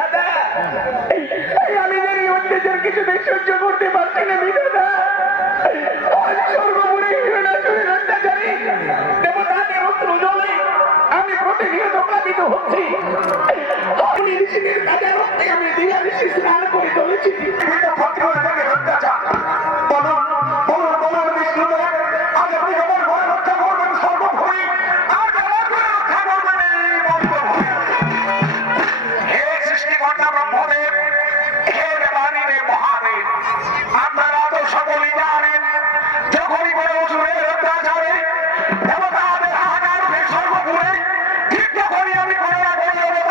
বিধাতা, আমি জানি অত্যাচার কিছুতে সহ্য করতে পারছি না বিধাতা। আজ সর্বমূলে হিরণাচলের অত্যাচারে দেবতাদের অস্ত্র জলে আমি প্রতিনিয়ত প্লাবিত হচ্ছি। আপনি ঋষিদের কাজে রক্তে আমি দিবানিশি স্নান করে চলেছি।